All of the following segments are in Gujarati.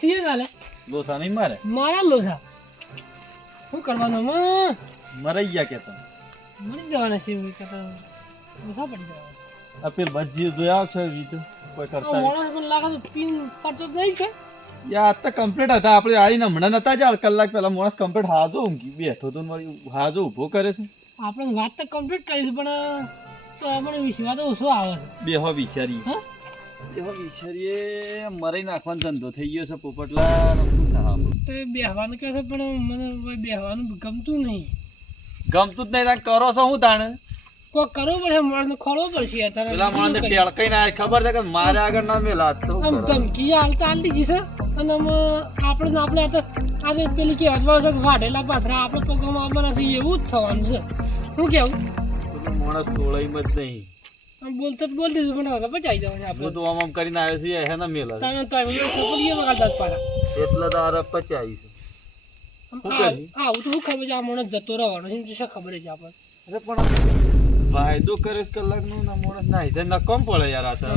સીએ ગાલે લોસા નહીં મારે મારા લોસા શું કરવાનું મરાઈ ગયા કે તમે મરી જવાના છે એવું કહેતા લોસા પડી જવાના આ પેલ ભજી જોયા છે વીટ કોઈ કરતા માણસ પણ લાગે તો પીન પાછો નહીં છે યાર તો કમ્પ્લીટ હતા આપણે આવીને હમણાં નતા જ કલાક પહેલા માણસ કમ્પ્લીટ હાજો ઊંઘી બેઠો તો મારી હાજો ઊભો કરે છે આપણે વાત તો કમ્પ્લીટ કરી છે પણ તો આપણે વિશ્વાસ તો ઓછો આવે છે બેહો વિચારી હા બેહો વિચારીએ મરાઈ નાખવાનો ધંધો થઈ ગયો છે પોપટલા શું થાય તો એ બેહવાનું કહે છે પણ મને કોઈ બેહવાનું ગમતું નહીં ગમતું જ નહીં તાણ કરો છો હું તાણે કોઈ કરવું પડશે માણસને ખોલવો પડશે યાર તારે પેલા માણસ ટેળકાઈ ના ખબર છે કે મારે આગળ ના મેલા તો આમ ધમકી હાલતા હાલતી જશે અને આપણે આ તો આજે પેલી કે અજવાળ છે વાઢેલા પાથરા આપણે પગમાં આવવાના છે એવું જ થવાનું છે શું કેવું માણસ સોળાઈમાં જ નહીં આમ બોલતા જ બોલતી પણ હવે બચાઈ જવાનું આપણે બધું આમ કરીને આવે છે હે ના મેલા તારે તો સપોર્ટ વગાડતા જ પાછા એટલે તો આરે પચાઈ છે આવું તો શું ખબર છે આ માણસ જતો રહેવાનો છે શું ખબર છે આપણને અરે પણ વાયદો કરે કલાક નું ના માણસ ના હિધે ના કમ પડે યાર આ તો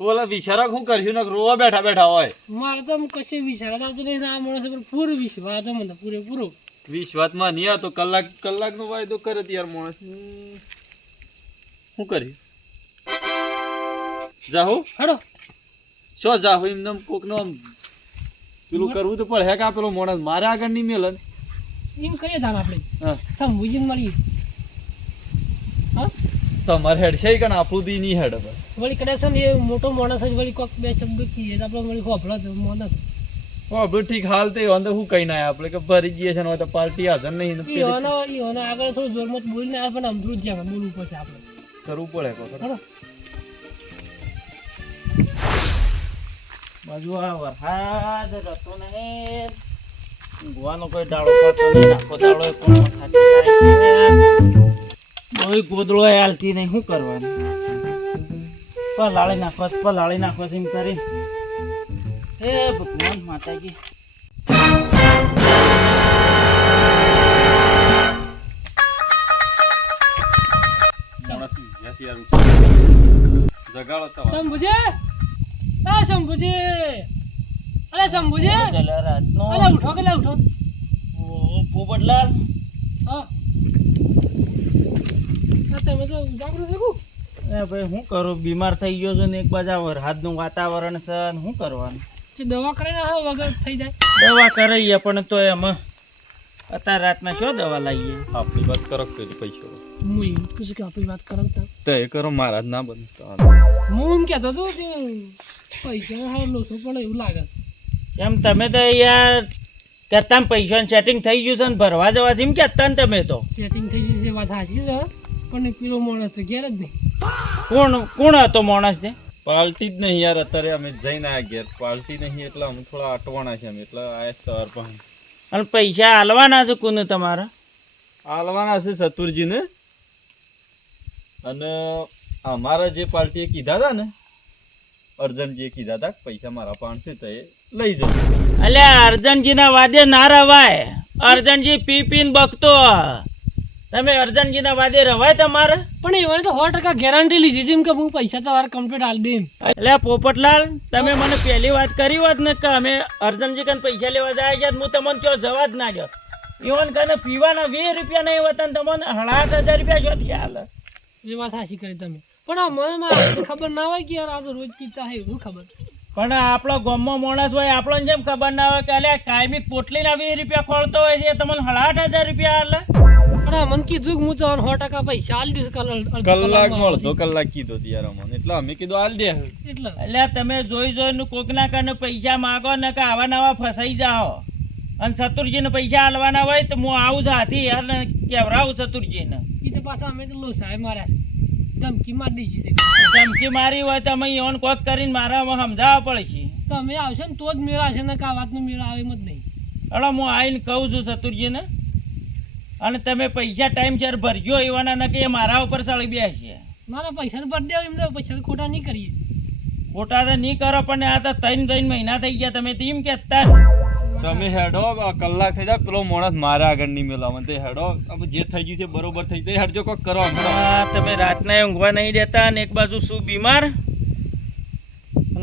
ઓલા વિચારક શું કર્યું ને રોવા બેઠા બેઠા હોય મારે તો કશે વિચાર આવતો નહીં આ માણસ પર પૂરો વિશ્વાસ હતો મને પૂરેપૂરો વિશ્વાસમાં નહીં આવતો કલાક નો વાયદો કરે યાર માણસ શું કર્યું જાહુ હડો શું જાહુ એમને કોક નો પેલું કરવું તો પડે હે કે પેલો માણસ મારે આગળ નહીં મેલે એમ કરીએ ધાન આપણે હા સમજીને મળીએ હા તમારે હેડ છે કે આપણું દી નહીં હેડ બસ વળી કદાચ છે ને એ મોટો માણસ જ વળી કોઈક બે શબ્દ કહીએ તો આપણે વળી ખોફળા તો મોના આપણે ઠીક હાલ તો અંદર શું કઈ ના આપણે કે ભરી જઈએ છે ને તો પાર્ટી હાજર નહીં ઈઓને આગળ થોડું જોરમાં બોલીને આવે પણ અમથું ધ્યાન બોલવું પડશે આપણે કરવું પડે કોક બરાબર બાજુ આ વરસાદ રહેતો નહીં ગોવાનો કોઈ દાડો પડતો નહીં આખો દાડો કોઈ ગોદડો હાલતી નહીં શું કરવાનું પલાળી નાખો એમ કરીને હે ભગવાન માતાજી જગાડો તો શંભુજી આ શંભુજી અરે શંભુજી રાતનો અરે ઉઠો કે ઉઠો પોપટલાલ હા તમે તો જાગૃત થયું એ ભાઈ શું કરું બીમાર થઈ ગયો છું ને એક બાજુ આ વરસાદનું વાતાવરણ છે ને શું કરવાનું દવા કરીને આવો વગર થઈ જાય દવા કરાવીએ પણ તો એમાં અત્યારે રાતના શું દવા લાવીએ આપણી વાત કરો કે પૈસા હું એમ કહું છું કે આપણી વાત કરો તો એ કરો મારા જ ના બનતા હું એમ કહેતો હતો કે પૈસા હાવ લોસો પડે એવું લાગે એમ તમે તો યાર કરતા પૈસાનું સેટિંગ થઈ ગયું છે ને ભરવા જવા છે એમ કહેતા ને તમે તો સેટિંગ થઈ ગયું છે વાત સાચી છે પણ પેલો માણસ તો ઘેર જ નહીં કોણ હતો માણસ ને પાલટી જ નહીં યાર અત્યારે અમે જઈને આવ્યા ઘેર પાલટી નહીં એટલે અમે થોડા અટવાના છે અમે એટલે આયા સવાર પણ અને પૈસા હાલવાના છે કોને તમારા હાલવાના છે ચતુરજીને અને અમારા જે પાર્ટીએ કીધા હતા ને અર્જનજીએ કીધા હતા પૈસા મારા 500 તો એ લઈ જજો એટલે અર્જનજીના વાદે ના રવાય અર્જનજી પી પીને બકતો તમે અર્જનજીના વાદે રવાય તમારે પણ એવાને તો 100% ગેરંટી લીધી હતી કે હું પૈસા તમારે કમ્પ્લીટ હાલ દઈમ એટલે પોપટલાલ તમે મને પહેલી વાત કરી હોત ને કે અમે અર્જનજી કને પૈસા લેવા જાય છે હું તમને ત્યાં જવા જ ના જાત ઈવન કને પીવાના 20 રૂપિયા નહીં હોતા ને તમને 7,500 રૂપિયા જોથી હાલ એ વાત સાચી કરી તમે પણ આ મને ખબર ના હોય કે યાર આ તો રોજ પીતા હે શું ખબર પણ આપણો ગામમાં માણસ હોય આપણને જેમ ખબર ના હોય કે અલ્યા કાયમી પોટલીના 20 રૂપિયા ખોળતો હોય છે તમને 7,500 રૂપિયા હાલ પણ મને કીધું કે હું તો 100% પૈસા હાલ દઈશ કલાક મળતો કલાક કીધો યાર અમને એટલે અમે કીધું હાલ દે એટલે તમે જોઈ જોઈને કોકના કારણે પૈસા માગો ને કે આવા નવા ફસાઈ જાઓ અને ચતુરજીને પૈસા હાલવાના હોય તો હું આવું જ હાથી યાર કેવરાવું ચતુરજીને એ તો પાછા અમે તો લોસાય માર્યા છે ધમકી મારી દીધી ધમકી મારી હોય તો અમે ઈવન કોક કરીને મારામાં સમજાવવા પડશે તમે આવશો ને તો જ મેળ આવશે ને કે આ વાતનો મેળ આવે એમ જ નહીં એટલે હું આવીને કહું છું ચતુરજીને અને તમે પૈસા ટાઈમસર ભરજો એવાના ને કે એ મારા ઉપર ચડી બેસશે મારા પૈસા ભરી દેવો એમ તો પૈસા ખોટા નહીં કરીએ ખોટા તો નહીં કરો પણ આ તો 3 મહિના થઈ ગયા તમે તો એમ કહેતા તમે હેડો કલાક થઈ જાય પેલો માણસ મારા આગળ નહીં મેળવા તે હેડો જે થઈ ગયું છે બરોબર થઈ જાય હેડજો કોક કરો તમે રાતના ઊંઘવા નહીં દેતા ને એક બાજુ શું બીમાર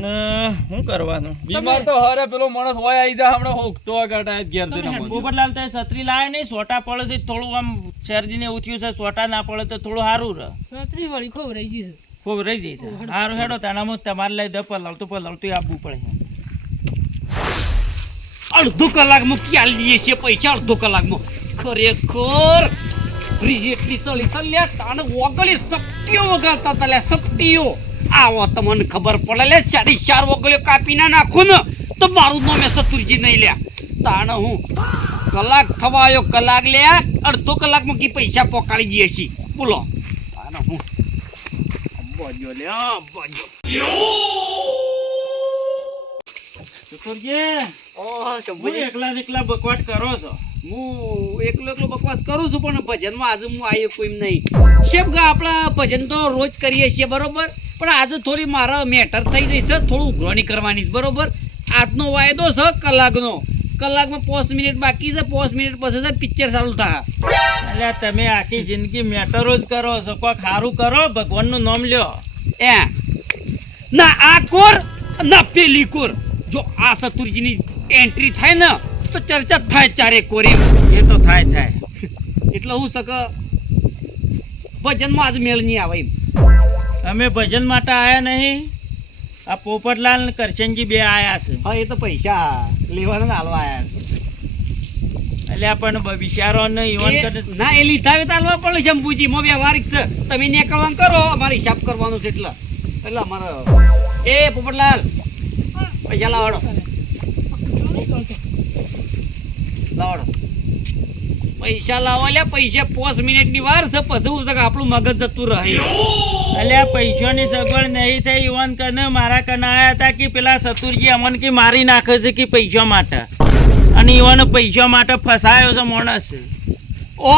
અને શું કરવાનું બીમાર તો હરે પેલો માણસ હોય આવી જાય હમણાં હોકતો ગાટા ઘેર દે ના મને. પોપટલાલ તો છત્રી લાવે નહીં સોટા પડે છે થોડું આમ શરદીને એવું થયું છે સોટા ના પડે તો થોડું સારું રહે છત્રી વાળી ખબર રહી ગઈ છે ખૂબ રહી જાય છે સારું હેડો તાણામાં તમારે લઈ દે પલાવતું આપવું પડે અડધો કલાકમાં ક્યાં લઈએ છીએ પૈસા અડધો કલાકમાં ખરેખર ફ્રીજ એટલી સળી લ્યા તાણે ઓગળી સપટીઓ વગાડતા હતા લ્યા સપટીઓ આવો તમને ખબર પડે લે 4 ઓગળીઓ કાપી ના નાખું ને તો મારું નામ સતુરજી નહીં લ્યા તાણે હું કલાક થવા આવ્યો કલાક લ્યા અડધો કલાકમાં કી પૈસા પોકાળી જઈએ છીએ બોલો તાણે હું બોજો લ્યા બોજો એકલા એકલા બકવાટ કરો છો હું એકલો બકવાસ કરું છું પણ ભજનમાં આજે હું આવ્યો કોઈ નહીં શેફ આપણા ભજન તો રોજ કરીએ છીએ બરોબર પણ આજે થોડી મારા મેટર થઈ ગઈ છે થોડું ઉઘરાણી કરવાની છે બરોબર આજનો વાયદો છે કલાકમાં 5 મિનિટ બાકી છે 5 મિનિટ પછી પિક્ચર ચાલુ થાય એટલે તમે આખી જિંદગી મેટરો જ કરો છો કોક સારું કરો ભગવાનનું નામ લ્યો એ ના આ કોર ના પેલી કોર જો આ સતુરજીની એન્ટ્રી થાય ને તો ચર્ચા થાય ચારે કોરી એ તો થાય એટલે હું સક ભજનમાં આજ મેળ નહીં આવે એમ અમે ભજન માટે આયા નહીં આ પોપટલાલ ને કરશનજી બે આયા છે હા એ તો પૈસા લેવાના ને હાલવા આયા એટલે પણ બિચારો ને ઈવન કરે ના એ લીધા હોય તો હાલવા પડે શંભુજી મો વ્યવહારિક છે તમે નીકળવાનું કરો અમારે હિસાબ કરવાનો છે એટલે અમારે એ પોપટલાલ પૈસા લાવડો પૈસા લાવવા લ્યા પૈસા 5 મિનિટની વાર છે પછી હું આપણું મગજ જતું રહે એટલે આ પૈસાની સગવડ નહીં થઈ ઈવન કને મારા કને આયા હતા કે પેલા સતુરજી અમન કે મારી નાખે છે કે પૈસા માટે અને ઈવન પૈસા માટે ફસાયો છે માણસ ઓ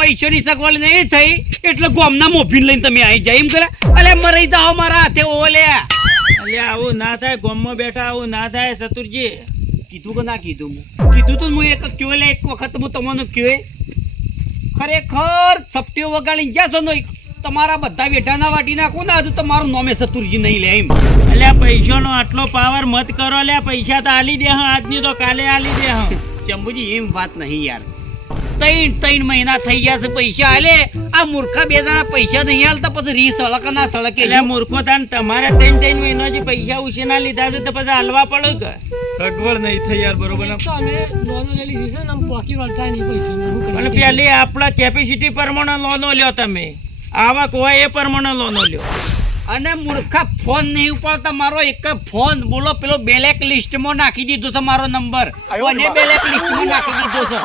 પૈસાની સગવડ નહીં થઈ એટલે ગોમના મોભીને લઈને તમે આવી જાય એમ કરે અલે મરી જાઓ મારા હાથે ઓલ્યા એટલે આવું ના થાય ગોમમાં બેઠા આવું ના થાય સતુરજી કીધું કે ના કીધું કીધું તો હું એક કયો લે એક વખત હું તમને કયો ખરેખર સપટીઓ વગાડીને જ્યાં છો ને તમારા બધા વેઠાના વાટી નાખો ને હજુ તમારું નામે સતુરજી નહીં લે એમ એટલે આ પૈસાનો આટલો પાવર મત કરો લે પૈસા તો આલી દે હા આજની તો કાલે આલી દે હા શંભુજી એમ વાત નહીં યાર 3 મહિના થઈ ગયા છે પૈસા આલે આ મૂર્ખા બે જણા પૈસા નહીં આલતા પછી રી સળક ના સળકે એટલે મૂર્ખો તાન તમારે 3 મહિના જે પૈસા ઉછીના લીધા છે તો પછી હાલવા પડે કે સગવડ નહીં થઈ યાર બરોબર એક તો અમે લોનો લઈ લીધી છે ને આમ બાકી વળતા નહીં પૈસા અને પેલી આપણા કેપેસિટી પ્રમાણે લોનો લ્યો તમે આવક હોય એ પ્રમાણે લોનો લ્યો અને મૂર્ખા ફોન નહીં ઉપાડતા મારો એક ફોન બોલો પેલો બેલેક લિસ્ટમાં નાખી દીધો છે મારો નંબર અને બેલેક લિસ્ટમાં નાખી દીધો છે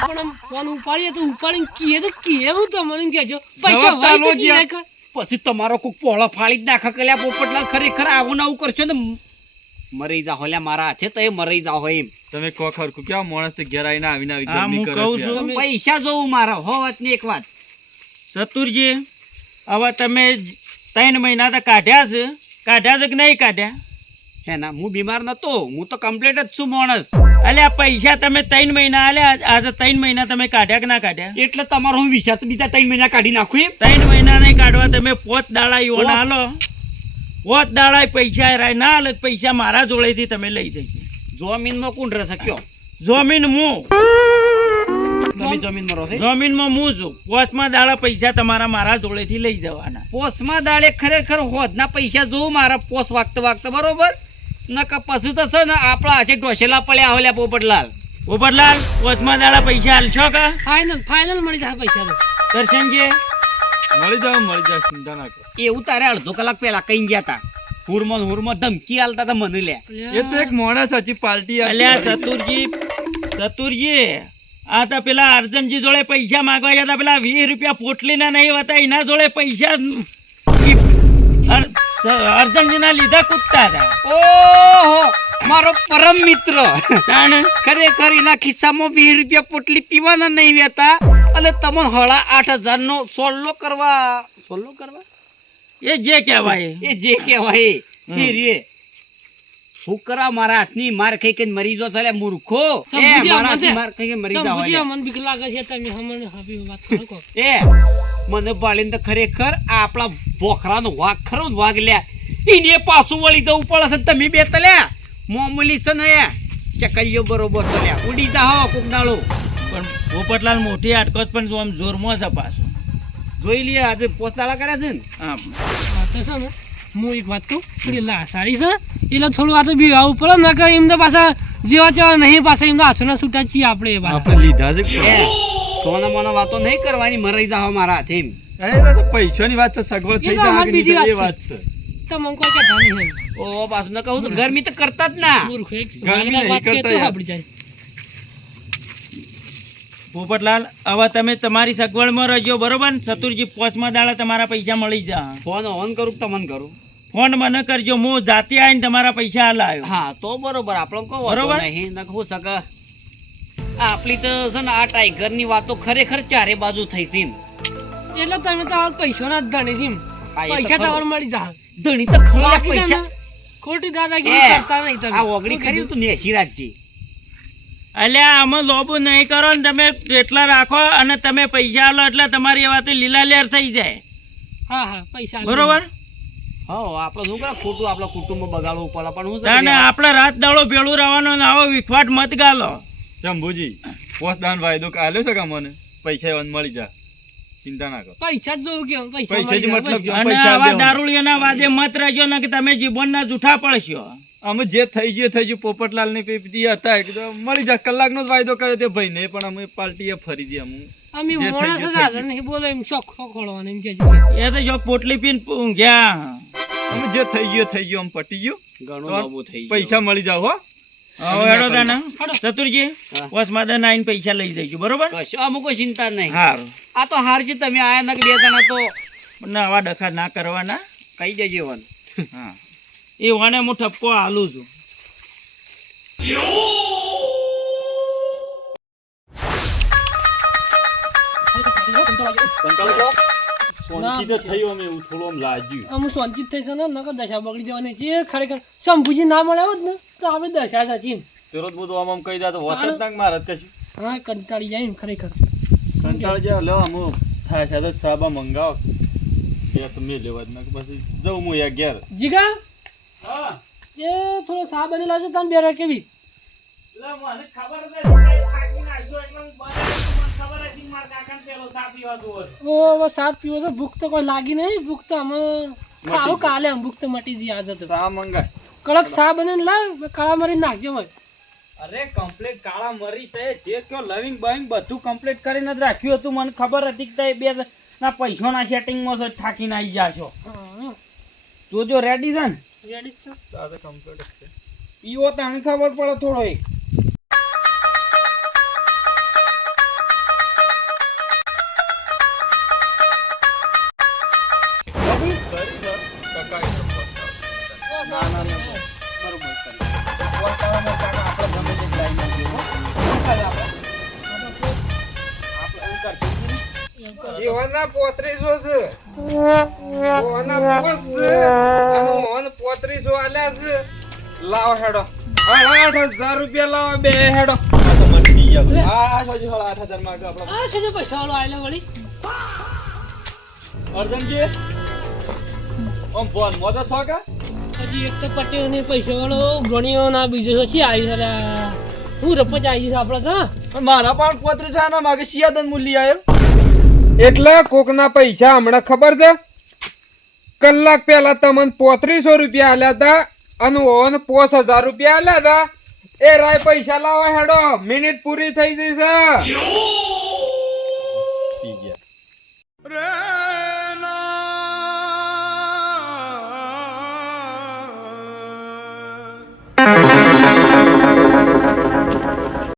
પણ આમ ફોન ઉપાડીએ તો ઉપાડીને કીએ તો કીએ હું તમને કહેજો પૈસા હોય તો કી નાખ પછી તમારો કોક પોળો ફાડી જ નાખે કે લ્યા પોપટલાલ ખરેખર આવું ને આવું કરશો ને મરી જાઓ લ્યા મારા હાથે તો એ મરી જાઓ એમ તમે કો ખરખું કેવા માણસ તે ઘેર આવીને આવીને આવી હા, ગરમી હું કરે કહું છે છું. યાર. પૈસા જોવું મારા હો વાત ને એક વાત સતુરજી હવે તમે 3 મહિના તો કાઢ્યા છે કે નહીં કાઢ્યા હે ના હું બીમાર નતો હું તો કમ્પ્લીટ જ છું માણસ એટલે આ પૈસા તમે 3 મહિના આલ્યા આજે 3 મહિના તમે કાઢ્યા કે ના કાઢ્યા એટલે તમારો હું વિચાર બીજા 3 મહિના કાઢી નાખું એમ 3 મહિના નહીં કાઢવા તમે 5 દાડા ઈવોને હાલો 5 દાડા પૈસા રાય ના હાલે તો પૈસા મારા જોડેથી તમે લઈ જજો જમીનમાં કોણ રહે શક્યો જમીન હું તમે જમીનમાં રહો છો જમીનમાં હું છું 5મા દાડા પૈસા તમારા મારા જોડેથી લઈ જવાના પોસમાં દાડે ખરેખર હોદના પૈસા જોઉં મારા પોસ વાગતા બરોબર નકા પછી તો છે ને આપણા હાથે ઢોસેલા પડ્યા હોલ્યા પોપટલાલ પોપટલાલ 5મા દાડા પૈસા હાલશો કે ફાઇનલ મળી જાય પૈસા તો દર્શનજી મળી જાવ ચિંતા ના કરો એવું તારે અડધો કલાક પહેલા કઈ ગયા તા હુરમાં ધમકી આલતા હતા મને લે એ તો એક માણસ હજી પાર્ટી અલ્યા સતુરજી આ તો પેલા અર્જનજી જોડે પૈસા માંગવા જતા પેલા 20 રૂપિયા પોટલીના નહીં હોતા એના જોડે પૈસા અર્જનજીના લીધા કૂદતા હતા ઓહો મારો પરમ મિત્ર ખરેખર એના ખિસ્સામાં 20 રૂપિયા પોટલી પીવાના નહીં વેતા અને તમે 8,500 નો સોલ્લો કરવા એ જે કહેવાય એ જે કહેવાય એ રે ફુકરા મારા હાથની માર ખાઈ કે મરી જો ચાલે મૂર્ખો એ મારા હાથની માર ખાઈ કે મરી જાવ સમજ્યા મને બીક લાગે છે તમે હમણે હાબી વાત કરો એ મને બાળીને તો ખરેખર આ આપણા બોખરાનો વાઘ ખરો ને વાઘ લ્યા એને પાછું વળી જવું પડે છે તમે બે તલ્યા મામૂલી છે ને ચકલીઓ બરોબર તલ્યા ઉડી જા કોક દાડો પણ પોપટલાલ મોટી આટકો પણ આમ જોરમાં છે પાછું. જોઈ લઈએ આજે પોસ્તાળા કર્યા છે ને હા હા તો છે ને હું એક વાત કહું પેલા સારી છે એટલે થોડું આ તો બીવાવું પડે ને કે એમ તો પાછા જેવા તેવા નહીં પાછા એમ તો હાથના છૂટા છીએ આપણે એ આપણે લીધા છે એ સોના મોના વાતો નહીં કરવાની મરાઈ જાવ મારા હાથે એમ. અરે તો પૈસાની વાત છે, સગવડ થઈ એ તો જાય અમારી બીજી આગળની વાત એ વાત છે. તો મને કોઈ કે ભાઈ નહીં ઓ પાછું ન કહું તો ગરમી તો કરતા જ ના મૂર્ખ એક ગરમી નહીં વાત કરતા કહેતો યાર. સાંભળી જાય. પોપટલાલ હવે તમે તમારી સગવડમાં રહેજો બરોબર ને? ચતુરજી 5મા દાડા તમારા પૈસા મળી જા. ફોન ઓન કરું તો મન કરું. ફોન મને કરજો, હું જાતે આવીને તમારા પૈસા હાલાયો. હા તો બરોબર આપણો કહો બરોબર. બરોબર નહીં ન કહું શકે આપણી તો છે ને આ ટાઈગર ની વાતો ખરેખર ચારે બાજુ થઈ છે એમ. એટલે તમે તો આ પૈસાના જ ધણી છે એમ. હા, એ તો પૈસા ખરું. તમારે મળી જાય ધણી તો ખરા બાકી છે પૈસા ને, ખોટી દાદાગીરી એ, કરતા નહીં તમે. આ ઓગણી ખરી તું નેસી રાખજે. અલ્યા આમાં લોબુ નહીં કરો ને તમે એટલા રાખો અને તમે પૈસા આલો એટલે તમારી એ વાત લીલા લેર થઈ જાય. હા હા પૈસા બરોબર? હા આપણો શું કરે ખોટું આપણા કુટુંબ બગાડવું પડે પણ હું અને આપણે રાત દાડો ભેળું રહેવાનો ને આવો વિખવાટ મત ગાલો. શંભુજી પોસ્તદાન વાયદો આલ્યો છે કે મને પૈસા એવા મળી જાય, ચિંતા ના કરો. પૈસા જ જોવું કેમ પૈસા પૈસા જ મળી જાય, મતલબ બસ. કે અને પૈસા આવા દેવાના. દારૂડિયાના વાદે મત રહેજો ને કે તમે જીવનના જૂઠા પડશો. અમે જે થઈ ગયું પોપટલાલ ની પેપી હતા એકદમ મળી જાય. કલાકનો જ વાયદો કર્યો તે ભાઈ ને, પણ અમે પાર્ટીએ ફરી દઈએ. અમે જે થઈ માણસ ગયું જ થઈ હાજર ગયું. નહીં બોલે એમ શોખ ખોળવાનો એમ કે એ તો જો પોટલી પીને ઊંઘ્યા. અમે જે થઈ ગયું આમ પટી ગયું. ઘણું તો નવું થઈ ગયું. પૈસા મળી જાવ હો. હવે હેડો તાના હેડો. ચતુરજી હા. 5મા દાડા આવીને પૈસા લઈ જઈશું બરોબર? કશો અમુક કોઈ ચિંતા નહીં. હારું. આ તો હાર છે તમે આયા ના કે બે જણા તો પણ આવા ડખા ના કરવાના. કહી દેજો વન. હા એ વાને હું ઠપકો હાલું છું. શાંતિ તો થયું અમે એવું થોડું આમ લાગ્યું. અમુક શાંતિ થઈ છે ને નકર દશા બગડી જવાની છે ખરેખર શંભુજી ના મળ્યા હોત ને તો આપણે દશા સાચી એમ. પેલો જ બધું આમ કહી દે તો હોત જ ના મારે કશું. હા કંટાળી જાય એમ ખરેખર. કંટાળી જાય લો આમ થાય છે તો સાબા મંગાવો બે તમે લેવા જ ના પછી જવું હું યા ઘેર. જીગા હા એ થોડો સા બનેલો છે તને બે કેવી મને ખબર જ નથી. થાકીને આવ્યો એટલે હું બહાર આવ્યો તો મને ખબર હતી કે મારા કાકાને પેલો ચા પીવા જોવો છે. ઓ હવે સાત પીવો છે ભૂખ તો કોઈ લાગી નહીં ભૂખ તો અમે ખાવ કાલે આમ ભૂખ તો મટી જઈ આજે તો સા મંગાય. કડક સા બને લાવ કાળા મરી નાખજો ભાઈ. અરે કમ્પ્લીટ કાળા મરી છે જે કયો લવિંગ બવિંગ બધું કમ્પ્લીટ કરીને જ રાખ્યું હતું. મને ખબર હતી કે તે બે ના પૈસાના સેટિંગમાં જ થાકીને આવી જાશો. હા જોજો રેડી છે ને? રેડી છે સા તો કમ્પ્લીટ જ છે. પીવો તને ખબર પડે થોડો એક. એવાના 3500 છે ઓના 5 છે અને ઓન 3500 આલ્યા છે. લાવો હેડો 8000 રૂપિયા લાવો બે હેડો. આ તો મટી ગયા. આ સોજી હોળા 8000 માં આપણા આ છે ને પૈસા વાળો આયલો વળી અર્જનજી ઓમ ફોન મોતો સોકા પછી એક તો પટેલ ને પૈસા વાળો ગણ્યો ના બીજો છે આવી સારા હું રપજ આવી છે આપણે તો મારા પણ પોતરી છે ના માગે સિયાદન મૂલી આવ્યો. એટલે કોકના પૈસા હમણાં ખબર છે કલાક પહેલા તમને 3500 રૂપિયા આલ્યા હતા અને ઓન 5000 રૂપિયા આલ્યા હતા. એ રાય પૈસા લાવો હેડો મિનિટ પૂરી થઈ ગઈ છે.